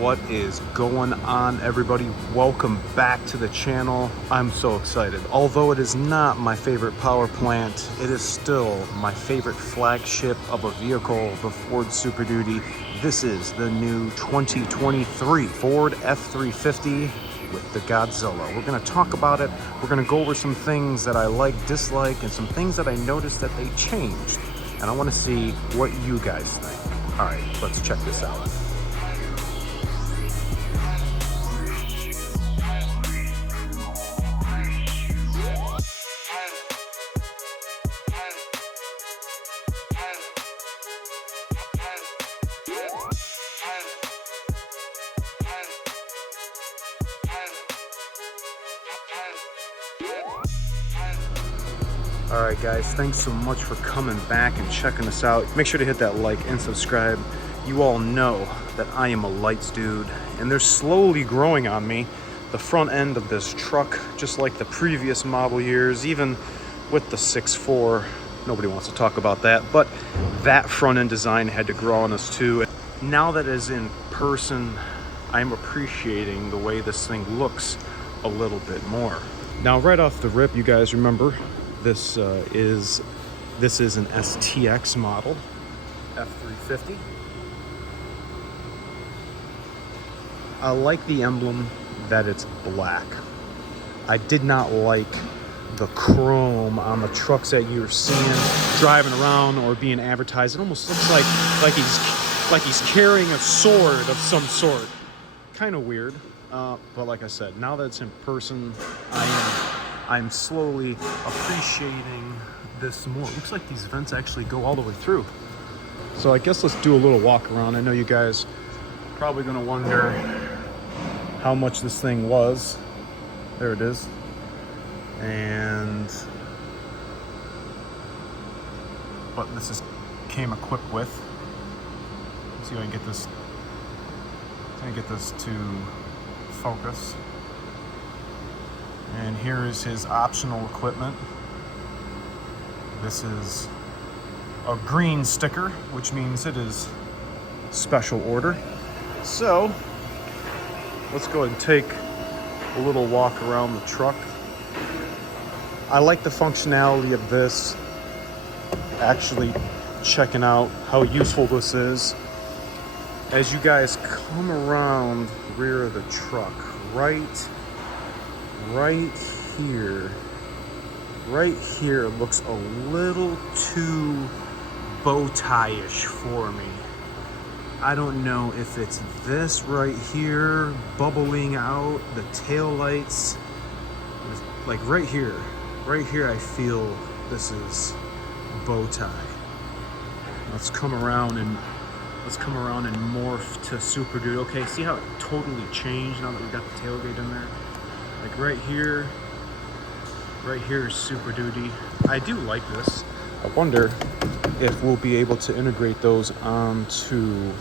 What is going on, everybody? Welcome back to the channel. I'm so excited. Although it is not my favorite power plant, it is still my favorite flagship of a vehicle, the Ford Superduty. This is the new 2023 Ford F350 with the Godzilla. We're going to talk about it. We're going to go over some things that I like, dislike, and some things that I noticed that they changed. And I want to see what you guys think. All right, let's check this out. Alright guys, thanks so much for coming back and checking us out. Make sure to hit that like and subscribe. You all know that I am a lights dude, and they're slowly growing on me. The front end of this truck, just like the previous model years, even with the 6.4, nobody wants to talk about that, but that front end design had to grow on us too. Now that it is in person, I'm appreciating the way this thing looks a little bit more. Now right off the rip, you guys remember, this is an STX model, F350. I like the emblem that it's black. I did not like the chrome on the trucks that you're seeing driving around or being advertised. It almost looks like he's carrying a sword of some sort. Kind of weird, but like I said, now that it's in person, I'm slowly appreciating this more. It looks like these vents actually go all the way through. So I guess let's do a little walk around. I know you guys are probably gonna wonder how much this thing was. There it is. And what this came equipped with. Let's see if I can get this to focus. And here is his optional equipment. This is a green sticker, which means it is special order. So let's go ahead and take a little walk around the truck. I like the functionality of this, actually checking out how useful this is. As you guys come around the rear of the truck, right here it looks a little too bow tie-ish for me. I don't know if it's this right here bubbling out, the tail lights, like right here I feel this is bow tie. Let's come around and morph to Super Duty. Okay, see how it totally changed now that we got the tailgate in there? Like right here is Super Duty. I do like this. I wonder if we'll be able to integrate those onto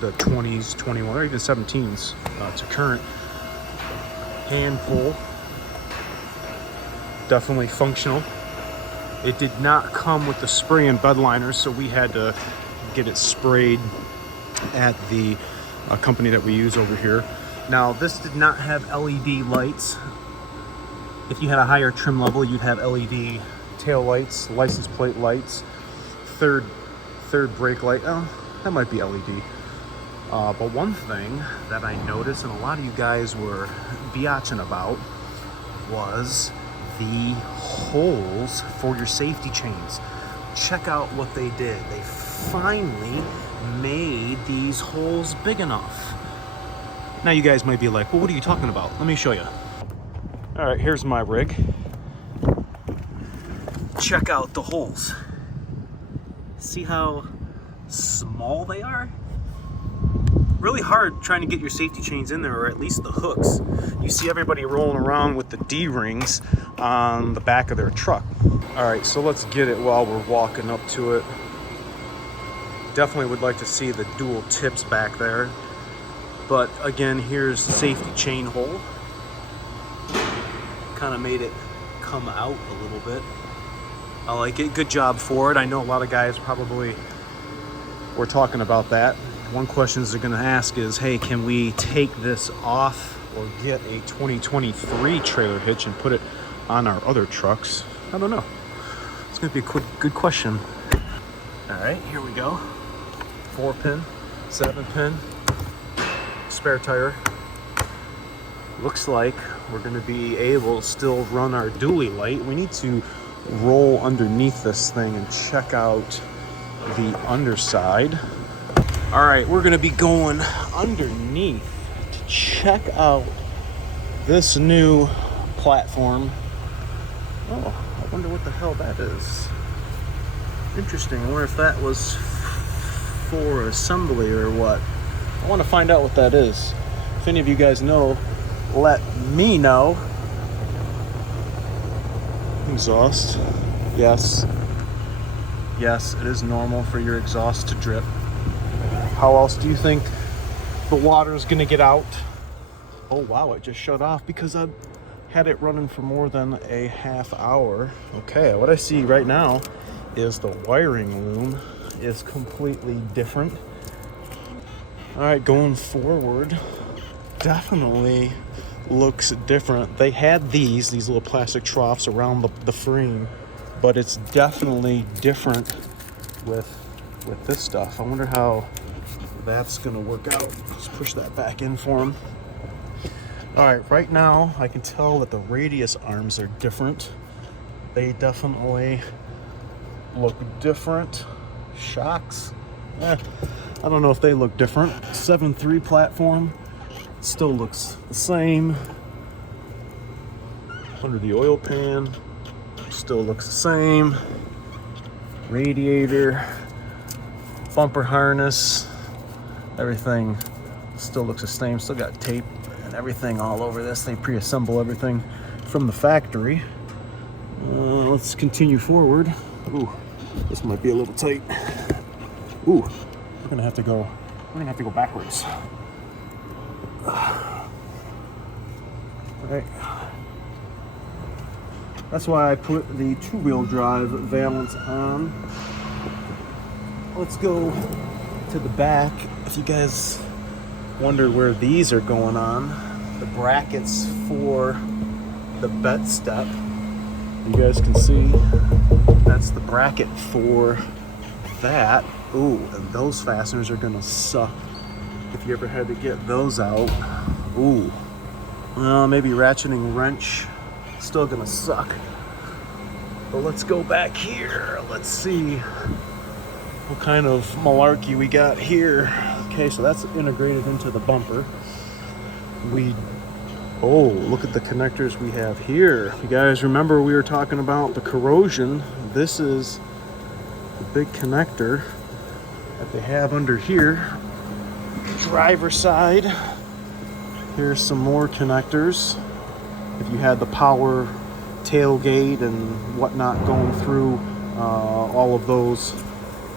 the 20s, 21, or even 17s to current. Hand pull, definitely functional. It did not come with the spray and bed liners, so we had to get it sprayed at the company that we use over here. Now, this did not have LED lights. If you had a higher trim level, you'd have LED tail lights, license plate lights, third brake light. Oh, that might be LED. But one thing that I noticed, and a lot of you guys were biatching about, was the holes for your safety chains. Check out what they did. They finally made these holes big enough. Now you guys might be like, well, what are you talking about? Let me show you. All right, here's my rig. Check out the holes. See how small they are? Really hard trying to get your safety chains in there, or at least the hooks. You see everybody rolling around with the D-rings on the back of their truck. All right, so let's get it while we're walking up to it. Definitely would like to see the dual tips back there. But again, here's the safety chain hole. Kind of made it come out a little bit. I like it. Good job, Ford. I know a lot of guys probably were talking about that. one question they're going to ask is, hey, can we take this off or get a 2023 trailer hitch and put it on our other trucks? I don't know. It's going to be a good question. All right, here we go. 4-pin, 7-pin, spare tire. Looks like we're going to be able to still run our dually light. We need to roll underneath this thing and check out the underside. All right, we're going to be going underneath to check out this new platform. Oh, I wonder what the hell that is. Interesting. I wonder if that was for assembly or what. I want to find out what that is. If any of you guys know, let me know. Exhaust. Yes. Yes, it is normal for your exhaust to drip. How else do you think the water is going to get out? Oh, wow, it just shut off because I had it running for more than a half hour. Okay, what I see right now is the wiring loom is completely different. All right, going forward, definitely looks different. They had these little plastic troughs around the frame, but it's definitely different with this stuff. I wonder how that's gonna work out. Let's push that back in for him. All right, right now I can tell that the radius arms are different. They definitely look different. Shocks, I don't know if they look different. 7.3 platform still looks the same. Under the oil pan still looks the same. Radiator, bumper harness, everything still looks the same. Still got tape and everything all over this. They pre-assemble everything from the factory. Let's continue forward. Ooh, this might be a little tight. Ooh, we're gonna have to go backwards. Right. That's why I put the two-wheel drive valance on. Let's go to the back. If you guys wonder where these are going on, the brackets for the bed step, you guys can see that's the bracket for that. Ooh, and those fasteners are gonna suck if you ever had to get those out. Ooh, well, maybe ratcheting wrench, still gonna suck. But let's go back here. Let's see what kind of malarkey we got here. Okay, so that's integrated into the bumper. Oh, look at the connectors we have here. You guys remember we were talking about the corrosion. This is the big connector that they have under here. Driver side. Here's some more connectors. If you had the power tailgate and whatnot going through all of those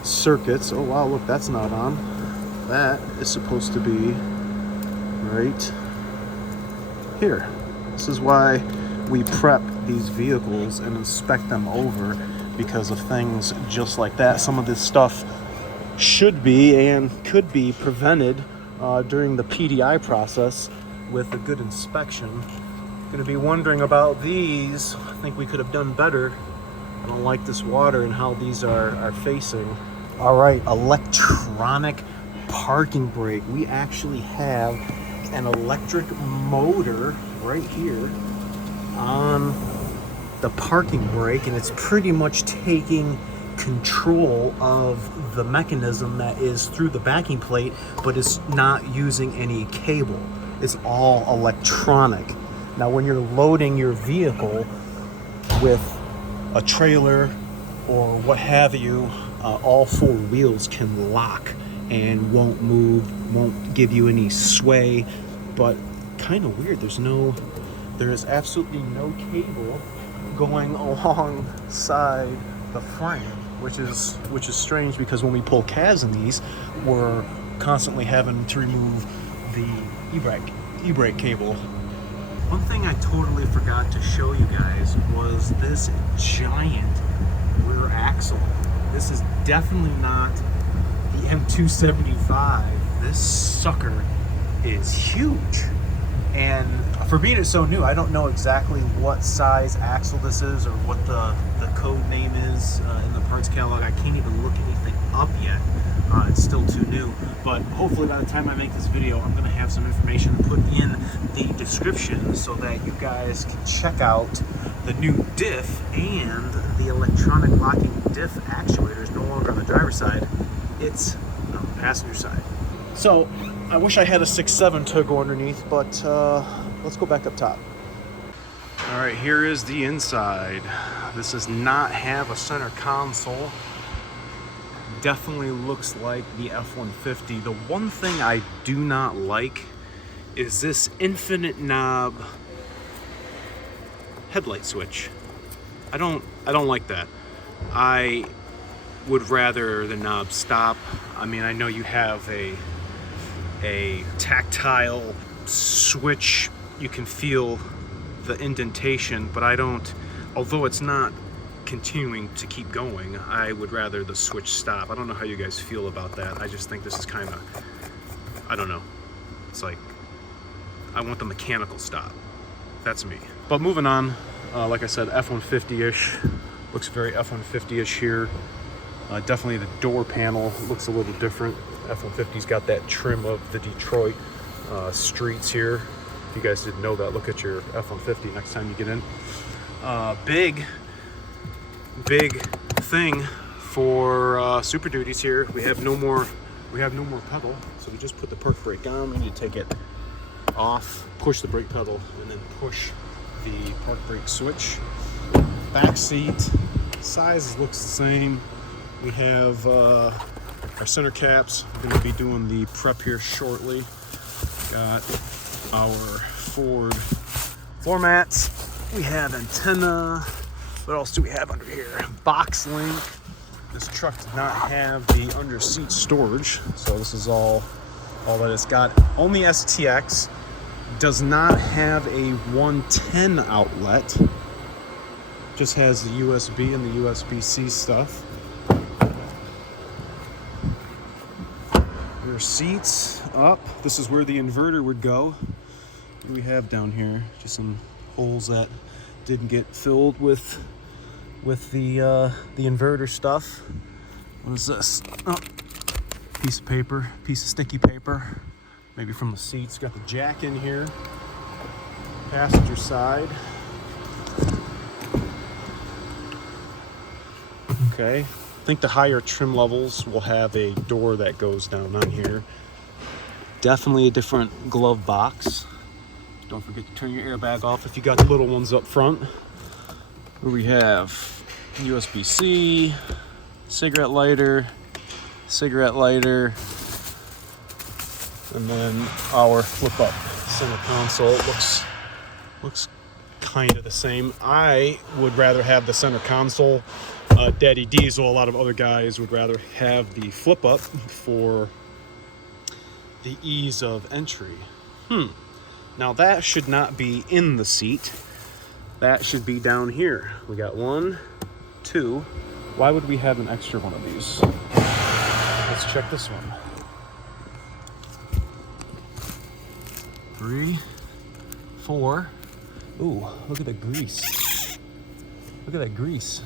circuits. Oh wow, look, that's not on. That is supposed to be right here. This is why we prep these vehicles and inspect them over, because of things just like that. Some of this stuff should be and could be prevented during the PDI process with a good inspection. Going to be wondering about these. I think we could have done better. I don't like this water and how these are facing. All right, electronic parking brake. We actually have an electric motor right here on the parking brake, and it's pretty much taking control of the mechanism that is through the backing plate, but it's not using any cable. It's all electronic. Now, when you're loading your vehicle with a trailer or what have you, all four wheels can lock and won't move, won't give you any sway, but kind of weird. There is absolutely no cable going alongside the frame, which is strange, because when we pull calves in these, we're constantly having to remove the e-brake cable. One thing I totally forgot to show you guys was this giant rear axle. This is definitely not the M275 this sucker is huge. And for being it's so new, I don't know exactly what size axle this is or what the code name is in the parts catalog. I can't even look anything up yet. It's still too new. But hopefully by the time I make this video, I'm going to have some information to put in the description so that you guys can check out the new diff and the electronic locking diff actuator is no longer on the driver's side. It's on the passenger side. So I wish I had a 6.7 to go underneath, but let's go back up top. All right, here is the inside. This does not have a center console. Definitely looks like the F-150. The one thing I do not like is this infinite knob headlight switch. I don't like that. I would rather the knob stop. I mean, I know you have a tactile switch, you can feel the indentation, but I don't, although it's not continuing to keep going, I would rather the switch stop. I don't know how you guys feel about that. I just think this is kind of, I don't know, it's like I want the mechanical stop. That's me. But moving on, like I said, F-150-ish, looks very F-150-ish here. Definitely the door panel looks a little different. F-150's got that trim of the Detroit streets here. If you guys didn't know that, look at your F-150 next time you get in. Big thing for Super Duties here. We have no more pedal, so we just put the park brake on. We need to take it off, push the brake pedal, and then push the park brake switch. Back seat size looks the same. We have our center caps. We're going to be doing the prep here shortly. Got our Ford floor mats. We have antenna. What else do we have under here? Box link. This truck does not have the under seat storage, so this is all that it's got. Only STX. Does not have a 110 outlet. Just has the USB and the USB-C stuff. Your seats up. This is where the inverter would go. What do we have down here? Just some holes that didn't get filled with the inverter stuff. What is this? Oh, piece of paper, piece of sticky paper. Maybe from the seats. Got the jack in here. Passenger side. Okay. I think the higher trim levels will have a door that goes down on here. Definitely a different glove box. Don't forget to turn your airbag off if you got the little ones up front. Where we have USB-C, cigarette lighter, and then our flip-up center console. It looks kind of the same. I would rather have the center console. Daddy Diesel, a lot of other guys would rather have the flip-up for the ease of entry. Now that should not be in the seat. That should be down here. We got 1, 2. Why would we have an extra one of these? Let's check this one. 3, 4. Ooh, look at the grease. Look at that grease.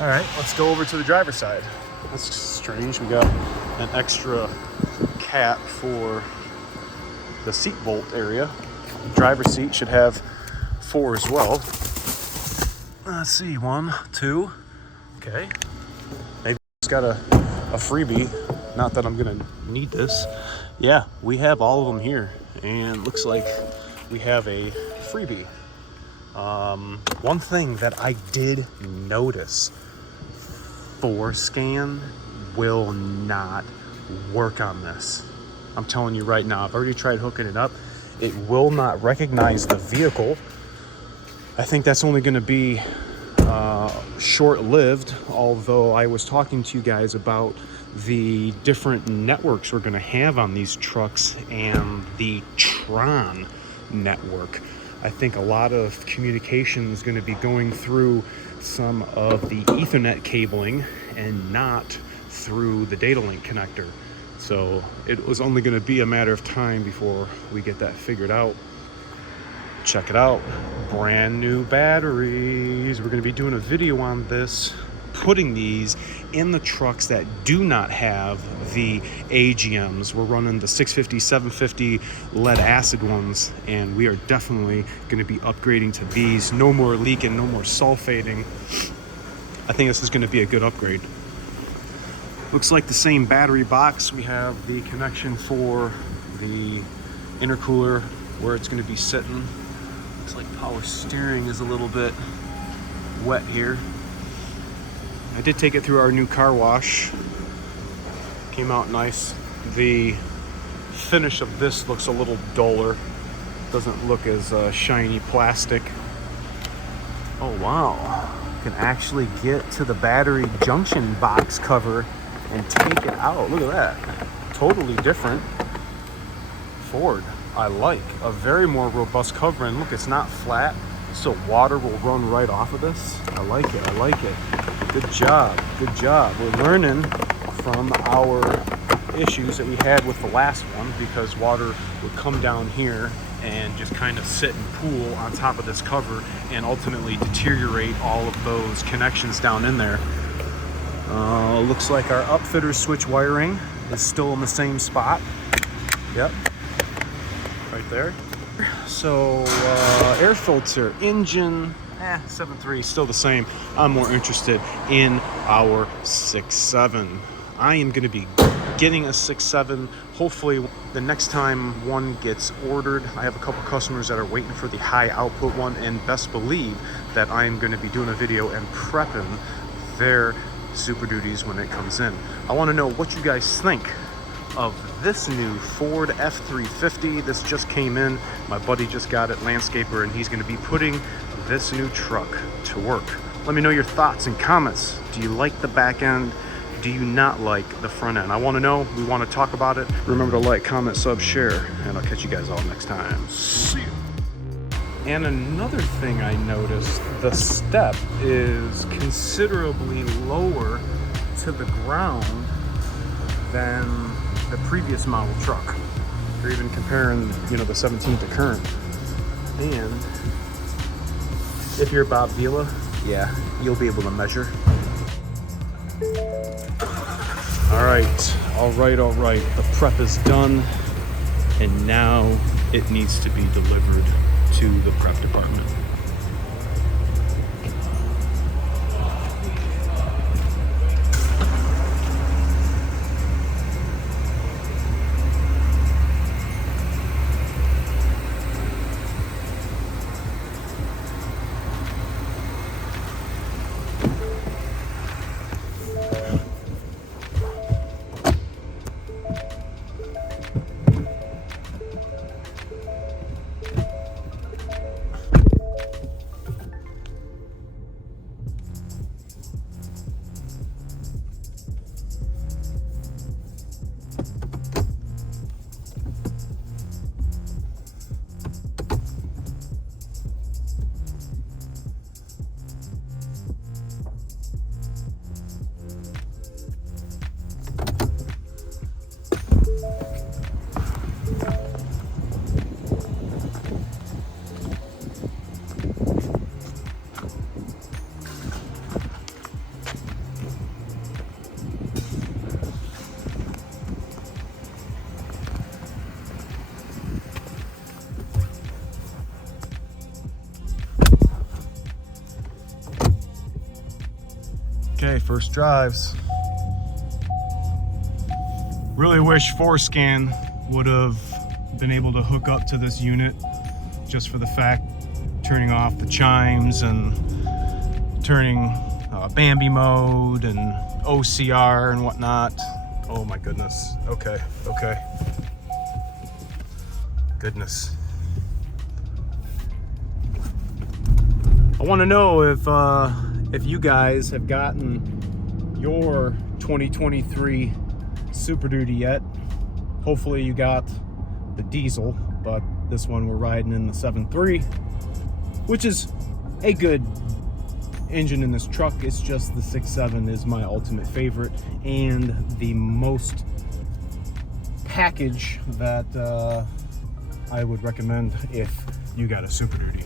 All right, let's go over to the driver's side. That's strange. We got an extra cap for the seat bolt area. Driver's seat should have 4 as well. Let's see, 1, 2. Okay. Maybe it's got a freebie. Not that I'm gonna need this. Yeah, we have all of them here, and looks like we have a freebie. One thing that I did notice, FORScan will not work on this. I'm telling you right now, I've already tried hooking it up. It will not recognize the vehicle. I think that's only going to be short-lived, although I was talking to you guys about the different networks we're going to have on these trucks and the Tron network. I think a lot of communication is going to be going through some of the Ethernet cabling and not through the data link connector. So it was only going to be a matter of time before we get that figured out. Check it out, brand new batteries. We're going to be doing a video on this, putting these in the trucks that do not have the AGMs. We're running the 650, 750 lead acid ones, and we are definitely going to be upgrading to these. No more leaking, no more sulfating. I think this is going to be a good upgrade. Looks like the same battery box. We have the connection for the intercooler where it's going to be sitting. Looks like power steering is a little bit wet here. I did take it through our new car wash. Came out nice. The finish of this looks a little duller. Doesn't look as shiny plastic. Oh wow. You can actually get to the battery junction box cover and take it out. Look at that. Totally different. Ford, I like. A very more robust cover, and look, it's not flat, so water will run right off of this. I like it, I like it. Good job, good job. We're learning from our issues that we had with the last one, because water would come down here and just kind of sit and pool on top of this cover and ultimately deteriorate all of those connections down in there. Looks like our upfitter switch wiring is still in the same spot. Yep, right there. So air filter, engine, 7.3, still the same. I'm more interested in our 6.7. I am going to be getting a 6.7. Hopefully the next time one gets ordered. I have a couple customers that are waiting for the high output one, and best believe that I am going to be doing a video and prepping their Super Duties when it comes in. I want to know what you guys think of this new Ford F350. This just came in. My buddy just got it, landscaper, and he's going to be putting this new truck to work. Let me know your thoughts and comments. Do you like the back end? Do you not like the front end? I want to know. We want to talk about it. Remember to like, comment, sub, share, and I'll catch you guys all next time. See you. And another thing I noticed, the step is considerably lower to the ground than the previous model truck. Or even comparing, the 17 to current. And if you're Bob Vila, yeah, you'll be able to measure. All right. The prep is done, and now it needs to be delivered to the prep department. Okay, first drives. Really wish Forescan would have been able to hook up to this unit, just for the fact turning off the chimes and turning Bambi mode and OCR and whatnot. Oh my goodness. Okay. Goodness. I want to know if you guys have gotten your 2023 Super Duty yet. Hopefully you got the diesel, but this one we're riding in the 7.3, which is a good engine in this truck. It's just the 6.7 is my ultimate favorite and the most package that I would recommend if you got a Super Duty.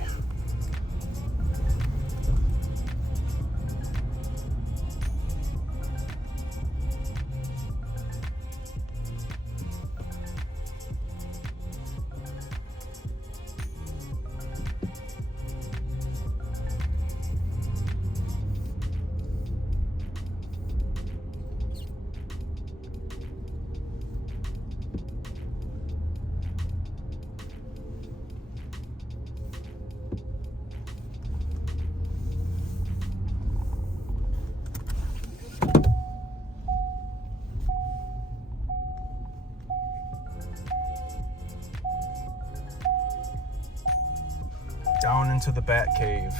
Down into the bat cave.